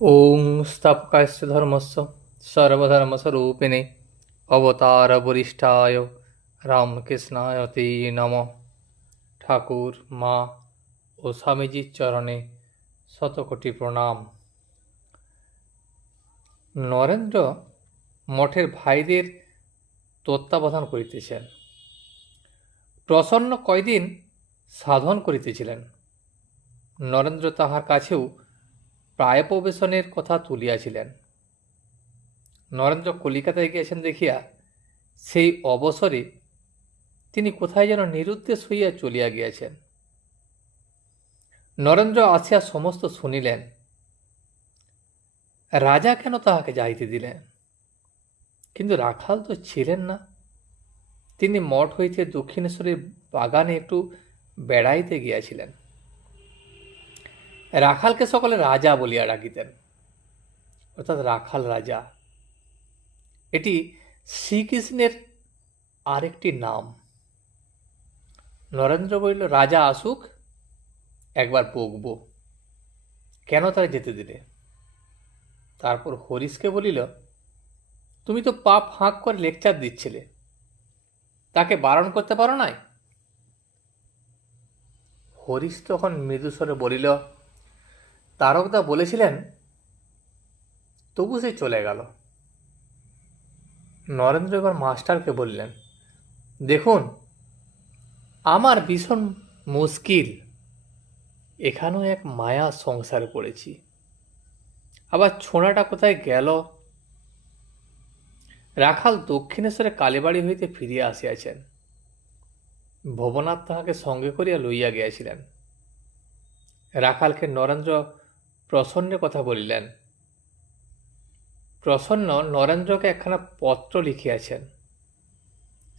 ॐ स्थापकायस्य धर्मस्य सर्वधर्मस्वरूपिणे अवतारवरिष्ठाय রামকৃষ্ণায় তে নমঃ। ঠাকুর, মা ও স্বামীজির চরণে শতকোটি প্রণাম। নরেন্দ্র মঠের ভাইদের তত্ত্বাবধান করিতেছেন। প্রসন্ন কয়দিন সাধন করিতেছিলেন। নরেন্দ্র তাহার কাছেও প্রায় প্রবেশনের কথা তুলিয়াছিলেন। নরেন্দ্র কলিকাতায় গিয়াছেন দেখিয়া সেই অবসরে তিনি কোথায় যেন নিরুদ্দেশ হইয়া চলিয়া গিয়াছেন। নরেন্দ্র আসিয়া সমস্ত শুনিলেন। রাজা কেন তাহাকে যাইতে দিলেন? কিন্তু রাখাল তো ছিলেন না। তিনি মঠ হইতে দক্ষিণেশ্বরের বাগানে একটু বেড়াইতে গিয়াছিলেন। রাখালকে সকলে রাজা বলিয়া ডাকিতেন, অর্থাৎ রাখাল রাজা। এটি শ্রীকৃষ্ণের আরেকটি নাম। নরেন্দ্র বলিল, রাজা আসুক, একবার বকব, কেন তারা যেতে দিলে? তারপর হরিশকে বলিল, তুমি তো পা ফাঁক করে লেকচার দিচ্ছিলে, তাকে বারণ করতে পারো নাই? হরিশ তখন মৃদুস্বরে বলিল, তারকদা বলেছিলেন, তবু সে চলে গেল। নরেন্দ্র এবার মাস্টারকে বললেন, দেখুন, আমার ভীষণ মুশকিল। এখানেও এক মায়া সংসারে পড়েছি, আবার ছোঁড়াটা কোথায় গেল? রাখাল দক্ষিণেশ্বরে কালীবাড়ি হইতে ফিরিয়া আসিয়াছেন। ভবনাথ তাহাকে সঙ্গে করিয়া লইয়া গিয়াছিলেন। রাখালকে নরেন্দ্র প্রসন্নের কথা বলিলেন। প্রসন্ন নরেন্দ্রকে একখানা পত্র লিখিয়াছেন।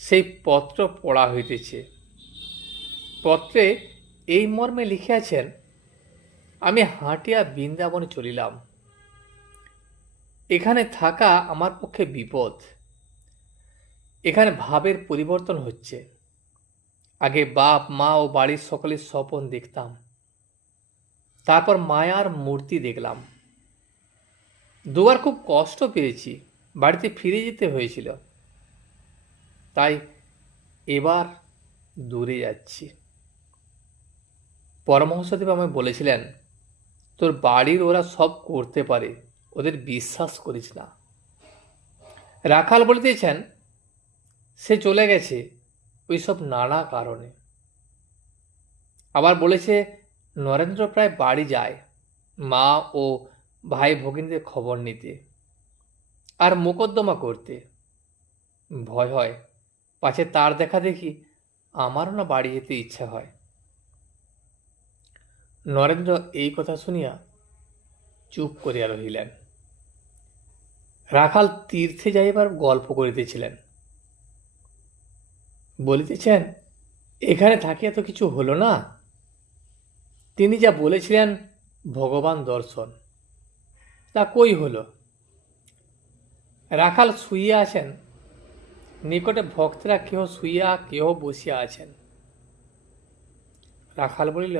সেই পত্র পড়া হইতেছে। পত্রে এই মর্মে লিখিয়াছেন, আমি হাঁটিয়া বৃন্দাবনে চলিলাম। এখানে থাকা আমার পক্ষে বিপদ। এখানে ভাবের পরিবর্তন হচ্ছে। আগে বাপ মা ও বাড়ির সকলের স্বপন দেখতাম, তারপর মায়ার মূর্তি দেখলাম। দুবার খুব কষ্ট পেয়েছি, বাড়িতে ফিরে যেতে হয়েছিল। তাই এবার দূরে যাচ্ছি। পরমহংসদেব আমায় বলেছিলেন, তোর বাড়ির ওরা সব করতে পারে, ওদের বিশ্বাস করিস না। রাখাল বলিতেছেন, সে চলে গেছে ওইসব নানা কারণে। আবার বলেছে, নরেন্দ্র প্রায় বাড়ি যায় মা ও ভাই ভগিনীদের খবর নিতে আর মোকদ্দমা করতে। ভয় হয় পাছে তার দেখা দেখি আমারও না বাড়ি যেতে ইচ্ছা হয়। নরেন্দ্র এই কথা শুনিয়া চুপ করিয়া রহিলেন। রাখাল তীর্থে যাইবার গল্প করিতেছিলেন। বলিতেছেন, এখানে থাকিয়া তো কিছু হলো না। তিনি যা বলেছিলেন ভগবান দর্শন, তা কই হলো? রাখাল শুইয়া আছেন, নিকটে ভক্তরা কেহ শুইয়া কেহ বসিয়া আছেন। রাখাল বলিল,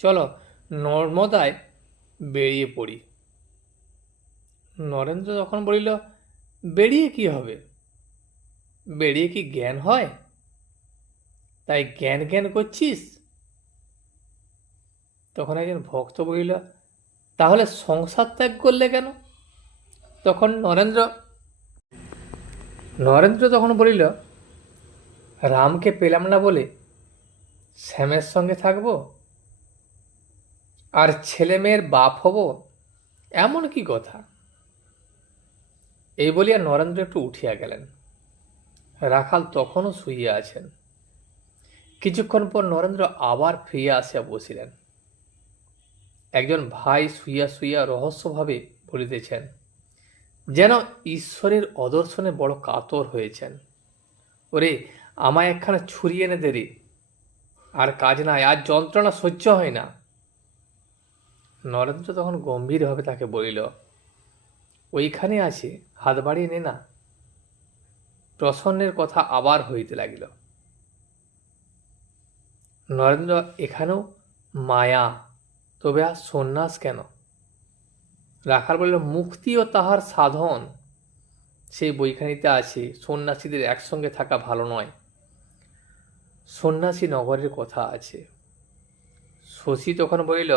চলো নর্মদায় বেরিয়ে পড়ি। নরেন্দ্র তখন বলিল, বেরিয়ে কি হবে? বেরিয়ে কি জ্ঞান হয়? তাই জ্ঞান জ্ঞান করছিস? তখন একজন ভক্ত বলিল, তাহলে সংসার ত্যাগ করলে কেন? তখন নরেন্দ্র তখন বলিল, রামকে পেলাম না বলে শ্যামের সঙ্গে থাকবো আর ছেলে মেয়ের বাপ হব, এমন কি কথা? এই বলিয়া নরেন্দ্র একটু উঠিয়া গেলেন। রাখাল তখনও শুইয়া আছেন। কিছুক্ষণ পর নরেন্দ্র আবার ফিরিয়া আসিয়া বসিলেন। একজন ভাই শুইয়া শুইয়া রহস্যভাবে বলিতেছেন, যেন ঈশ্বরের অদর্শনে বড় কাতর হয়েছেন। ওরে, আমায় একখানা ছুরি এনে দে রে, আর কাজ নাই, আর যন্ত্রণা সহ্য হয় না। নরেন্দ্র তখন গম্ভীরভাবে তাকে বলিল, ওইখানে আছে, হাত বাড়িয়ে নে না। প্রসন্নের কথা আবার হইতে লাগিল। নরেন্দ্র, এখানেও মায়া, তবে আর সন্ন্যাস কেন? রাখাল বলল, মুক্তিও তাহার সাধন। সেই বইখানিতে আছে, সন্ন্যাসীদের একসঙ্গে থাকা ভালো নয়। সন্ন্যাসী নগরের কথা আছে। শশী তখন বলিল,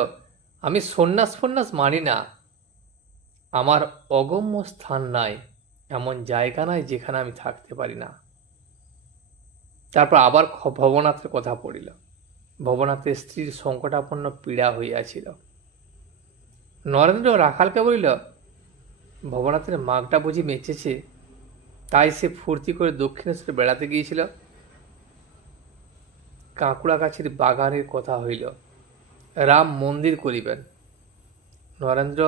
আমি সন্ন্যাস ফন্যাস মানি না। আমার অগম্য স্থান নাই, এমন জায়গা নাই যেখানে আমি থাকতে পারি না। তারপর আবার ভবনাথের কথা পড়িল। ভবনাথের স্ত্রীর সংকটাপন্ন পীড়া হইয়াছিল। নরেন্দ্র রাখালকে বলিল, ভবনাথের মাগটা বুঝি মেচেছে, তাই সে ফুর্তি করে দক্ষিণেশ্বরে বেড়াতে গিয়েছিল। কাঁকুড়াগাছির বাগানের কথা হইল, রাম মন্দির করিবেন। নরেন্দ্র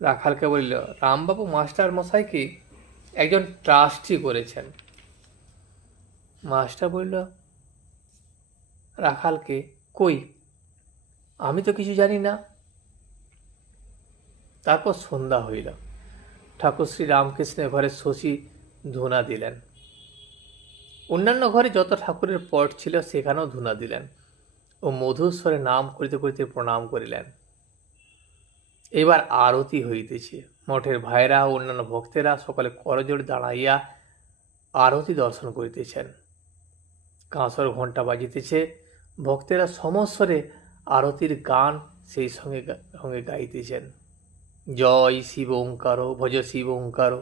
রাখালকে বলিল, রামবাবু মাস্টার মশাইকে একজন ট্রাস্টি করেছেন। মাস্টার বলিল রাখালকে, কই, আমি তো কিছু জানি না। তারপর সন্ধ্যা হইল। ঠাকুর শ্রী রামকৃষ্ণের ঘরে শশী ধুনা দিলেন। অন্যান্য ঘরে যত ঠাকুরের পট ছিল সেখানেও ধুনা দিলেন ও মধুর স্বরে নাম করিতে করিতে প্রণাম করিলেন। এবার আরতি হইতেছে। মঠের ভাইরা ও অন্যান্য ভক্তেরা সকলে করজোড়ে দাঁড়াইয়া আরতি দর্শন করিতেছেন। কাঁসর ঘণ্টা বাজিতেছে। ভক্তেরা সমস্বরে আরতির গান সেই সঙ্গে সঙ্গে গাইতেছেন। জয় শিব ওঙ্কার, ভজ শিব ওঙ্কার,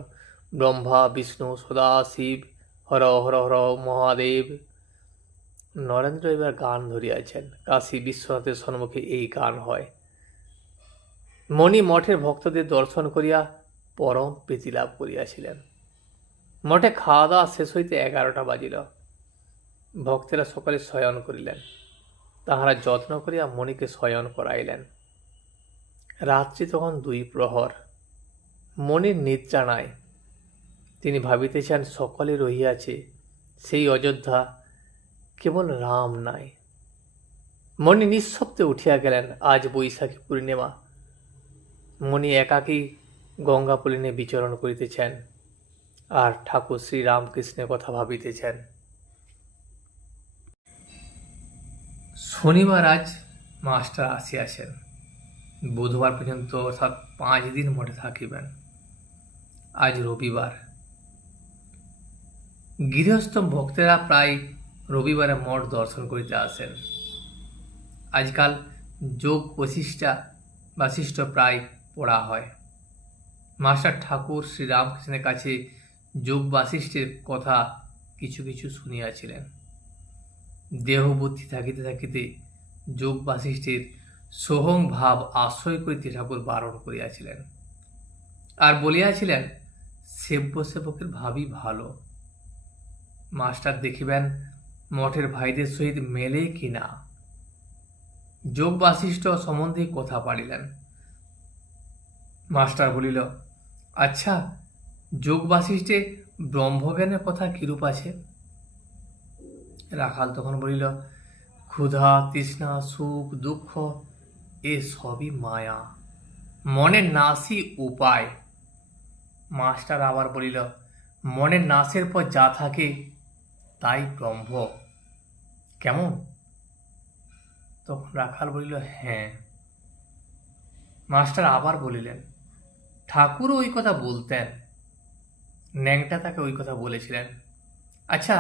ব্রহ্মা বিষ্ণু সদা শিব, হর হর হর মহাদেব। নরেন্দ্র এবার গান ধরিয়াছেন। কাশী বিশ্বনাথের সম্মুখে এই গান হয়। মণি মঠের ভক্তদের দর্শন করিয়া পরম প্রীতি লাভ করিয়াছিলেন। মঠে খাওয়া দাওয়া শেষ হইতে 11টা বাজিল। ভক্তেরা সকলে শয়ন করিলেন। তাহারা যত্ন করিয়া মণিকে শয়ন করাইলেন। রাত্রি তখন 2 প্রহর। মণির নিদ্রা নাই। তিনি ভাবিতেছেন সকলে রহিয়াছে সেই অযোধ্যা, কেবল রাম নাই। মণি নিঃশব্দে উঠিয়া গেলেন। আজ বৈশাখী পূর্ণিমা। মণি একাকী গঙ্গা পুলিনে বিচরণ করিতেছেন আর ঠাকুর শ্রী রামকৃষ্ণের কথা ভাবিতেছেন। শনিবার আজ মাস্টার আসিয়াছেন। বুধবার পর্যন্ত অর্থাৎ 5 দিন মঠে থাকিবেন। আজ রবিবার। গৃহস্থ ভক্তেরা প্রায় রবিবারে মঠ দর্শন করিতে আসেন। আজকাল যোগ বাসিষ্ঠ প্রায় পড়া হয়। মাস্টার ঠাকুর শ্রী রামকৃষ্ণের কাছে যোগ বাসিষ্ঠের কথা কিছু কিছু শুনিয়াছিলেন। দেহবুদ্ধি থাকিতে থাকিতে যোগ বাসিষ্ঠের সোহং ভাব আশ্রয় করিতে ঠাকুর বারণ করিয়াছিলেন আর বলিয়াছিলেন, সেব্য সেবকের ভাবই ভালো। মাস্টার দেখিবেন মঠের ভাইদের সহিত মেলে কিনা। যোগ বাসিষ্ঠ সম্বন্ধে কথা পাড়িলেন। মাস্টার বলিল, আচ্ছা, যোগ বাসিষ্ঠে ব্রহ্মজ্ঞানের কথা কিরূপ আছে? রাখাল তখন বলিল, ক্ষুধা তৃষ্ণা সুখ দুঃখ এ সবই মায়া, মনের নাশই উপায়। মাস্টার আবার বলিল, মনের নাশের পর যা থাকে তাই ব্রহ্ম, কেমন? তখন রাখাল বলিল, হ্যাঁ। মাস্টার আবার বলিলেন, ঠাকুরও ওই কথা বলতেন, ন্যাংটা তাকে ওই কথা বলেছিলেন। আচ্ছা,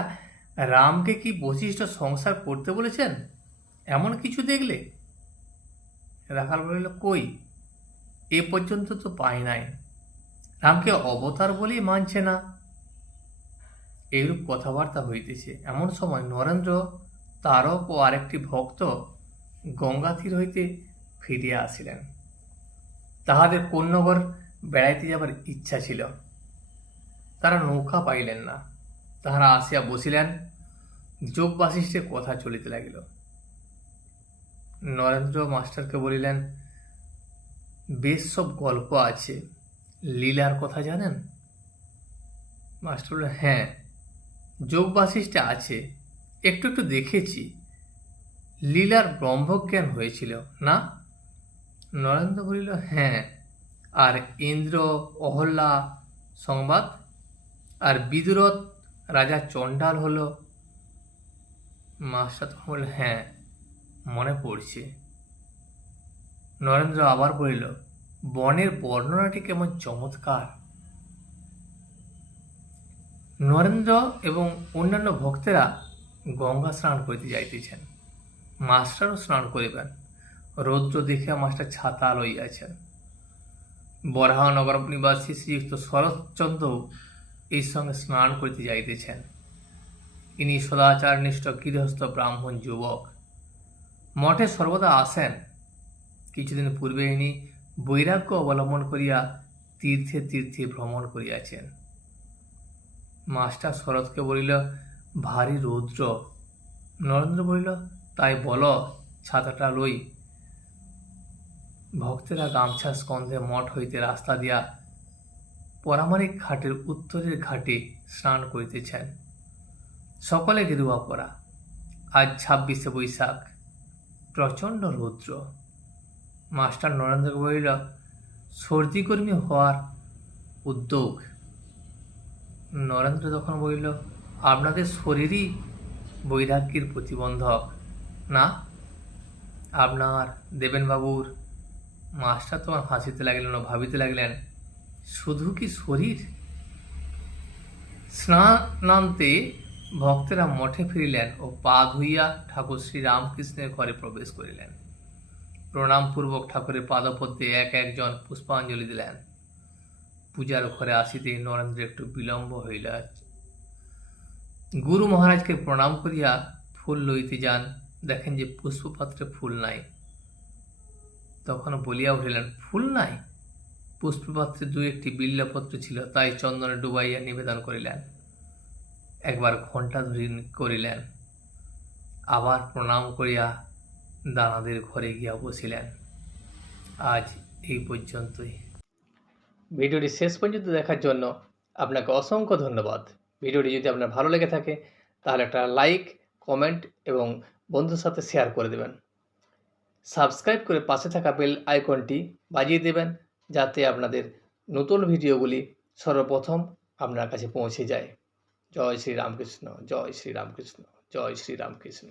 রামকে কি বশিষ্ঠ সংসার করতে বলেছেন? এমন কিছু দেখলে? রাখাল বলিল, কই, এ পর্যন্ত তো পাই নাই। রামকে অবতার বলেই মানছে না। এইরূপ কথাবার্তা হইতেছে। এমন সময় নরেন্দ্র, তারক ও আরেকটি ভক্ত গঙ্গা তীর হইতে ফিরিয়া আসিলেন। তাহাদের কোন্নগর বেড়াইতে যাবার ইচ্ছা ছিল। তারা নৌকা পাইলেন না। তাহারা আসিয়া বসিলেন। যোগ বাসিষ্ঠের কথা চলিতে লাগিল। নরেন্দ্র মাস্টারকে বলিলেন, বেশ সব গল্প আছে, লীলার কথা জানেন? মাস্টার বললেন, হ্যাঁ, যোগ বাসিষ্ঠে আছে, একটু একটু দেখেছি। লীলার ব্রহ্মজ্ঞান হয়েছিল না? নরেন্দ্র বলিল, হ্যাঁ, আর ইন্দ্র অহল্যা সংবাদ, আর বিদুরথ রাজা চণ্ডাল হল। মাস্টার তখন বলল, হ্যাঁ, মনে পড়ছে। নরেন্দ্র আবার বলিল, বনের বর্ণনাটি কেমন চমৎকার। নরেন্দ্র এবং অন্যান্য ভক্তেরা গঙ্গা স্নান করিতে যাইতেছেন। মাস্টারও স্নান করিবেন। রৌদ্র দেখিয়া মাস্টার ছাতা লইয়াছেন। বরাহনগর নিবাসী শ্রীযুক্ত শরৎচন্দ্র এই সঙ্গে স্নান করিতে যাইতেছেন। ইনি সদাচারনিষ্ঠ গৃহস্থ ব্রাহ্মণ যুবক। মঠে সর্বদা আসেন। কিছুদিন পূর্বে ইনি বৈরাগ্য অবলম্বন করিয়া তীর্থে তীর্থে ভ্রমণ করিয়াছেন। মাস্টার শরৎকে বলিল, ভারী রৌদ্র। নরেন্দ্র বলিল, তাই বল, ছাতাটা লই। ভক্তেরা গামছা স্কন্ধে মঠ হইতে রাস্তা দিয়া পরামানিক ঘাটের উত্তরের ঘাটে স্নান করিতেছেন। সকলে গেরুয়া পরা। আজ 26শে বৈশাখ। প্রচণ্ড রৌদ্র। মাস্টার নরেন্দ্রকে বলিল, সর্দিকর্মী হওয়ার উদ্যোগ। নরেন্দ্র তখন বলিল, আপনাদের শরীরই বৈরাগ্যের প্রতিবন্ধক না, আপনার দেবেনবাবুর। মাস্টার তখন হাসিতে লাগলেন ও ভাবিতে লাগলেন, শুধু কি শরীর? স্নানান্তে ভক্তেরা মঠে ফিরিলেন ও পা ধুইয়া ঠাকুর শ্রী রামকৃষ্ণের ঘরে প্রবেশ করিলেন। প্রণামপূর্বক ঠাকুরের পাদপদ্মে এক একজন পুষ্পাঞ্জলি দিলেন। পূজার ঘরে আসিতে নরেন্দ্র একটু বিলম্ব হইল। গুরু মহারাজকে প্রণাম করিয়া ফুল লইতে যান, দেখেন যে পুষ্পপাত্রে ফুল নাই। তখন বলিয়া উঠিলেন, ফুল নাই? পুষ্পপাত্রে দু একটি বিল্লপত্র ছিল, তাই চন্দনে ডুবাইয়া নিবেদন করিলেন। একবার ঘণ্টা ধরি করিলেন, আবার প্রণাম করিয়া দানাদের ঘরে গিয়া বসিলেন। আজ এই পর্যন্তই। ভিডিওটি শেষ পর্যন্ত দেখার জন্য আপনাকে অসংখ্য ধন্যবাদ। ভিডিওটি যদি আপনার ভালো লেগে থাকে তাহলে একটা লাইক, কমেন্ট এবং বন্ধুর সাথে শেয়ার করে দেবেন। সাবস্ক্রাইব করে পাশে থাকা বেল আইকনটি বাজিয়ে দেবেন, যাতে আপনাদের নতুন ভিডিওগুলি সর্বপ্রথম আপনার কাছে পৌঁছে যায়। জয় শ্রী রামকৃষ্ণ, জয় শ্রী রামকৃষ্ণ, জয় শ্রী রামকৃষ্ণ।